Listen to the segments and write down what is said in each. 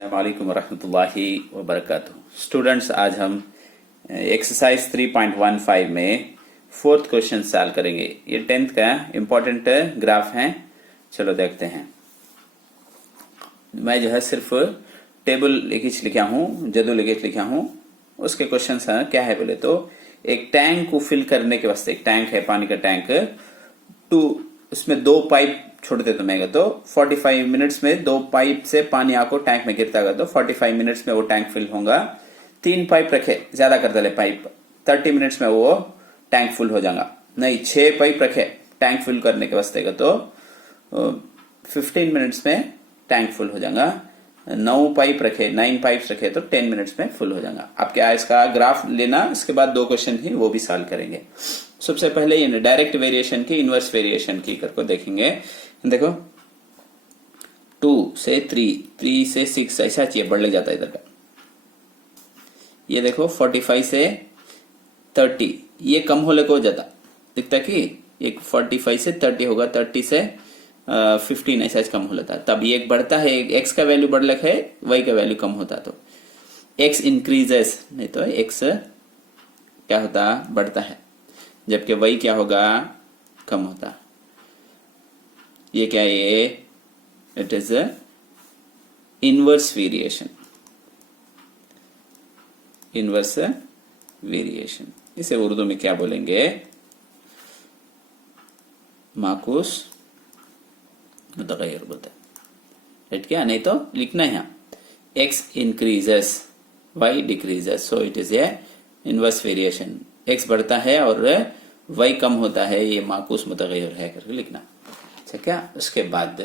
अस्सलामुअलैकुम वरहमतुल्लाहि वबरकातुहू। स्टूडेंट्स, आज हम एक्सरसाइज 3.15 में फोर्थ क्वेश्चन सॉल्व करेंगे। ये 10th का इम्पोर्टेंट ग्राफ है। चलो देखते हैं। मैं जो है सिर्फ टेबल लिखा हूँ, जदूल लिखा हूँ। उसके क्वेश्चन क्या है बोले तो, एक टैंक को फिल करने के वास्ते, एक टैंक है, पानी का टैंक, उसमें दो पाइप छोड़ते तो मैं तो 45 मिनट्स में दो पाइप से पानी आपको टैंक में गिरता है तो 45 मिनट्स में वो टैंक फिल होगा। 3 पाइप रखे, ज्यादा कर दे पाइप, 30 मिनट्स में वो टैंक फुल हो जाएगा। नहीं, 6 पाइप रखे टैंक फिल करने के वास्ते का तो 15 मिनट्स में टैंक फुल हो जाएगा। 9 पाइप रखे, 9 पाइप्स रखे तो 10 मिनट्स में फुल हो जाएगा। आप क्या इसका ग्राफ लेना, इसके बाद 2 क्वेश्चन ही वो भी सॉल्व करेंगे। सबसे पहले ये डायरेक्ट वेरिएशन की इनवर्स वेरिएशन की करके देखेंगे। देखो 2 से 3 से 6 ऐसा चाहिए, बढ़ ले जाता है इधर का। ये देखो 45 से 30, ये कम होने को जाता दिखता कि एक 45 से 30 होगा, 30 से 15 ऐसा कम हो लेता। तब ये एक बढ़ता है, एक्स का वैल्यू बढ़ लगा है, वाई का वैल्यू कम होता, तो एक्स इंक्रीजेस, नहीं तो एक्स क्या होता, बढ़ता है, जबकि वाई क्या होगा, कम होता। ये क्या है, it is inverse variation. Inverse variation इसे उर्दू में क्या बोलेंगे, माकूस मुतगय्यर बोलते हैं, राइट? क्या नहीं तो लिखना है यहाँ, x increases y decreases, so it is a inverse variation. X बढ़ता है और वाई कम होता है, ये माकूस मुतगय्यर है करके लिखना। अच्छा, क्या उसके बाद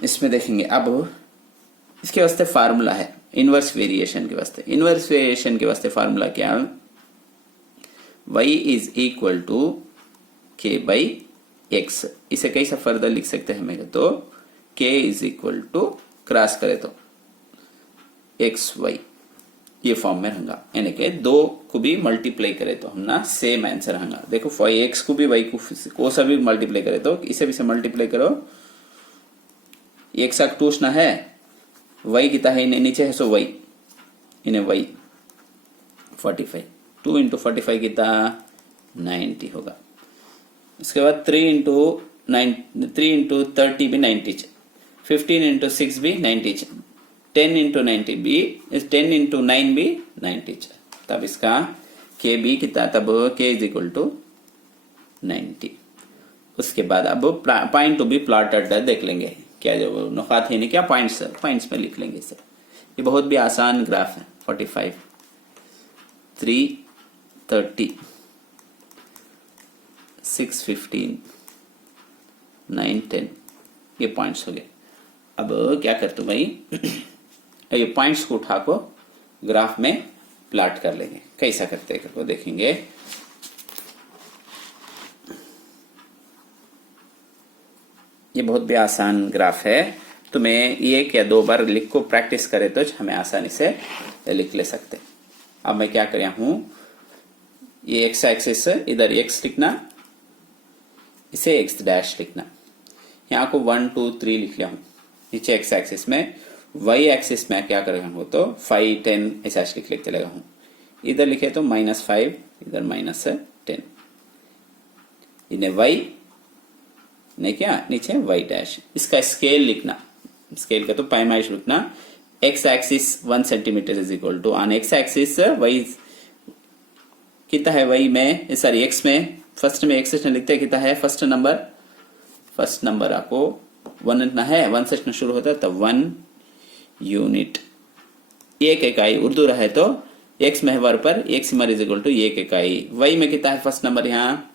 इसमें देखेंगे। अब इसके वास्ते फार्मूला है इनवर्स वेरिएशन के वास्ते। इनवर्स वेरिएशन के वास्ते फार्मूला क्या, y is equal to k by x. इसे कैसा फर्दर लिख सकते हैं मेरे तो, k is equal to cross करे तो एक्स वाई, ये फॉर्म में रहेगा। यानी कि 2 को भी मल्टीप्लाई करे तो हम ना सेम आंसर रहेगा। देखो एक्स को भी वाई को सा भी मल्टीप्लाई करे तो इसे भी से मल्टीप्लाई करो, एक साथ टूसना है, वाई कितना है नीचे है, सो वाई इन्हें वाई 45, 2 इंटू 45 कितना 90 होगा। इसके बाद 3 इंटू 30 भी 90, 15 इंटू 6 भी 90, 10 इंटू 90 भी 10 इंटू 9 भी 90। तब इसका के बी कितना, तब के इज इक्वल टू 90। उसके बाद अब पॉइंट टू बी प्लॉटेड देख लेंगे, क्या जो नुकात है नहीं, क्या पॉइंट्स में लिख लेंगे इसे। ये बहुत भी आसान ग्राफ है। 45, 3, 30, 6, 15, 9, 10, ये पॉइंट्स हो गए। अब क्या करते भाई, ये पॉइंट्स को उठा को ग्राफ में प्लॉट कर लेंगे। कैसा करते हैं करके देखेंगे। ये बहुत भी आसान ग्राफ है, तुम्हें 1 या 2 बार लिख को प्रैक्टिस करे तो हमें आसानी से लिख ले सकते। अब मैं क्या कर रहा हूं, ये एक्स एक्सिस इधर एक्स लिखना, इसे एक्स डैश लिखना। यहाँ को 1, 2, 3 लिख लिया हूं नीचे एक्स एक्सिस में। वाई एक्सिस में क्या कर रहा हूं तो 5, 10 ऐसा लिखते लगा हूं। इधर लिखे तो -5, इधर -10, इन्हें वाई नहीं क्या नीचे वाई डैश। इसका स्केल लिखना, स्केल का तो पैमाइश लिखना। X axis 1 centimetre is equal to, on x axis y कितना है, वाई में सॉरी एक्स में फर्स्ट में एक्सिस में लिखते हैं कितना है, फर्स्ट नंबर आपको 1 लिखना है, 1 से शुरू होता है तब 1 यूनिट, एक इकाई। उर्दू रहे तो एक्स महवर पर एक सिमर इज इक्वल टू 1 इकाई। वाई में कितना है, फर्स्ट नंबर यहाँ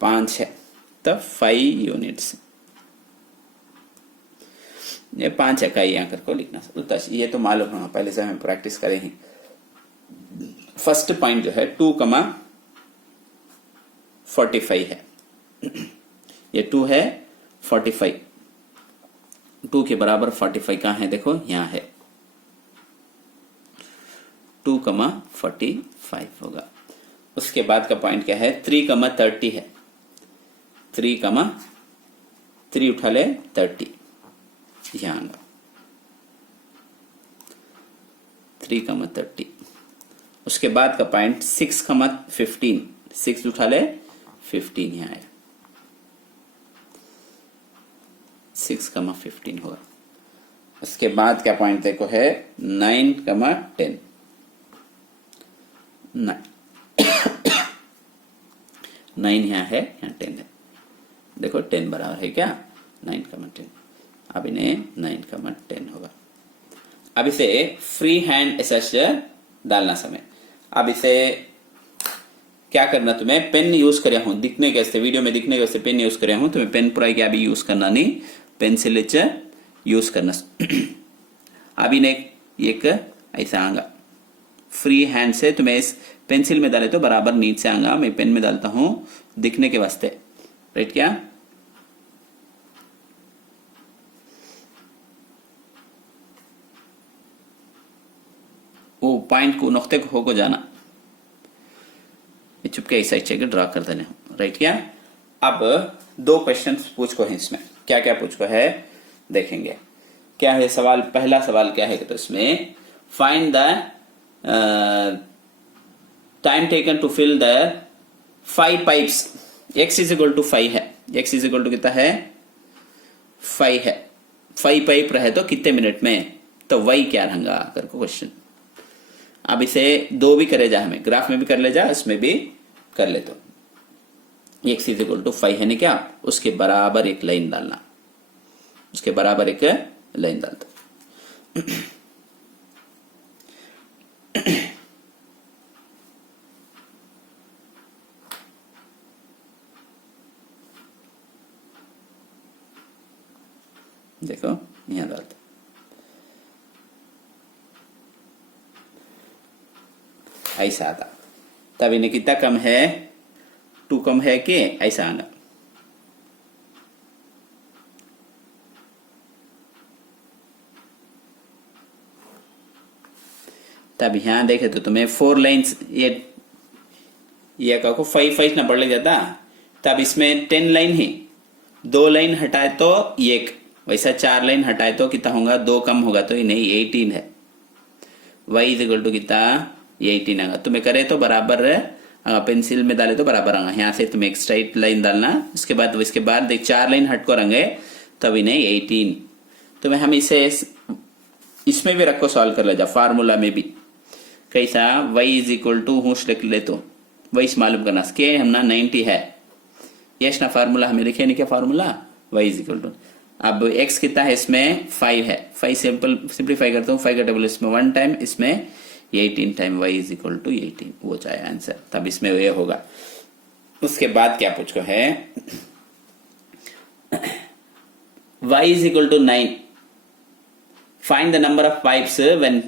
5 है, तब 5 यूनिट्स। ये 5 इकाई यहाँ करके लिखना। ये तो मालूम होगा, पहले से हम प्रैक्टिस करें ही। फर्स्ट पॉइंट जो है 2,45 है, ये 2 है 45, 2 के बराबर 45 कहाँ है, देखो यहाँ है, 2,45 होगा। उसके बाद का पॉइंट क्या है, 3,30 है, 3 उठा ले 30, यहाँ आऊंगा 3,30। उसके बाद का पॉइंट 6,15, 6 उठा ले 15 यहाँ आया, 6,15 होगा। उसके बाद क्या पॉइंट देखो है 9,10, 9 यहाँ है, यहाँ 10 है, देखो 10 बराबर है क्या 9,10। अब इन्हें 9,10 होगा। अब इसे फ्री हैंड एसएच डालना समय। अब इसे क्या करना, तुम्हें पेन यूज कर हूं दिखने के वास्ते, वीडियो में दिखने के वास्ते पेन यूज कर हूं, तुम्हें पेन पूरा क्या भी यूज करना नहीं, पेंसिल यूज करना। अब इन्हें एक ऐसा आएगा फ्री हैंड से, तुम्हें इस पेंसिल में डाले तो बराबर नीचे से आएगा, मैं पेन में डालता हूं दिखने के वास्ते, राइट क्या। वो पॉइंट को नुक्ते को होको जाना, चुपके ऐसा चाहिए ड्रा कर देने, राइट क्या। अब 2 क्वेश्चन पूछ को है इसमें, क्या क्या पूछ को है देखेंगे। क्या है सवाल, पहला सवाल क्या है तो इसमें find the time taken to fill the 5 pipes, x is equal to 5 है, x इज इक्वल टू कितना है 5 है, 5 पाइप रहे तो कितने मिनट में, तो वही क्या रहेगा करके क्वेश्चन। अब इसे 2 भी करे जा, हमें ग्राफ में भी कर ले जा, इसमें भी कर ले, तो x इज इक्वल टू 5 है ना क्या, उसके बराबर एक लाइन डालना, उसके बराबर एक लाइन डालता। देखो यहां डालते, ऐसा आता, तब इन्हें कितना कम है 2 कम है कि ऐसा आना। तब यहां देखे तो तुम्हें 4 लाइन्स, ये का को 5 ना पड़ जाता, तब इसमें 10 लाइन ही, 2 लाइन हटाए तो 1, वैसा 4 लाइन हटाए तो कितना होगा 2 कम होगा, तो इन्हें 18 है, y इज इक्वल टू कितना 18 आएगा। तुम्हें करे तो बराबर, पेंसिल में डाले तो बराबर आएगा, यहाँ से तुम्हें एक स्ट्राइट लाइन डालना, उसके बाद इसके बाद देख 4 लाइन हट को रंगे, तब इन्हें 18। तुम्हें हम इसे इसमें भी रखो सॉल्व कर ले जा, फार्मूला में भी कैसा y इज इक्वल टू हूँ लिख ले, तो वही मालूम करना के हम ना 90 है, यश ना फार्मूला हमें लिखे नहीं क्या formula, y is equal to, अब x कितना है इसमें 5 है, 5 सिंप्लीफाई करता हूँ, 5 का टेबल इसमें 1 टाइम, इसमें 18 time, y is equal to 18 वो चाहे आंसर, तब इसमें ये होगा। उसके बाद क्या पूछ को है y is equal to 9, find the number of pipes when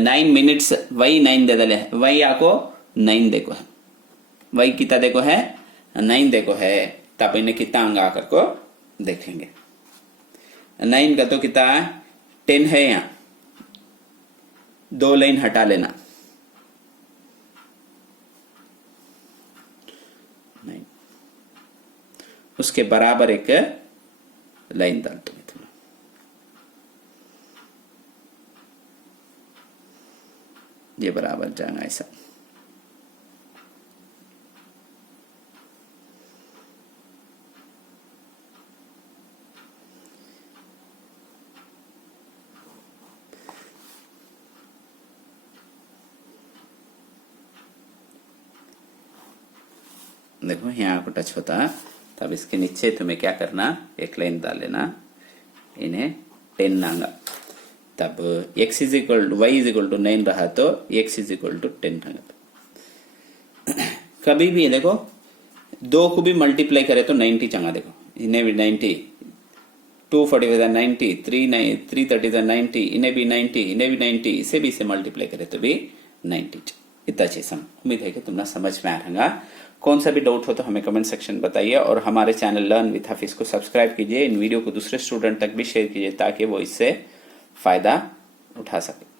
9 minutes, y 9 दे दले, y आपको 9 देखो है, y कितना देखो है 9 देखो है, तब इन्हें कितना अंग आकर को देखेंगे। 9 का तो कितना 10 है, यहाँ 2 लाइन हटा लेना, 9 उसके बराबर एक लाइन डाल दो, ये बराबर जाना ऐसा। देखो यहाँ को टच होता, तब इसके नीचे तुम्हें क्या करना, एक लाइन डाल लेना, इन्हें 10 नांगा, तब x is equal to y is equal to 9 रहा तो x इज इक्वल टू 10 रहेगा। कभी भी देखो 2 को भी मल्टीप्लाई करे तो 90 चंगा, देखो इन्हें भी 90, 245 90, 330 90, इन्हें भी 90, इन्हें भी 90, इसे भी इसे मल्टीप्लाई करे तो भी 90। इतना चीज उम्मीद है कि तुमने समझ में आ रहेगा। कौन सा भी डाउट हो तो हमें कमेंट सेक्शन बताइए, और हमारे चैनल लर्न विद हाफिज को सब्सक्राइब कीजिए, इन वीडियो को दूसरे स्टूडेंट तक भी शेयर कीजिए ताकि वो इससे फायदा उठा सके।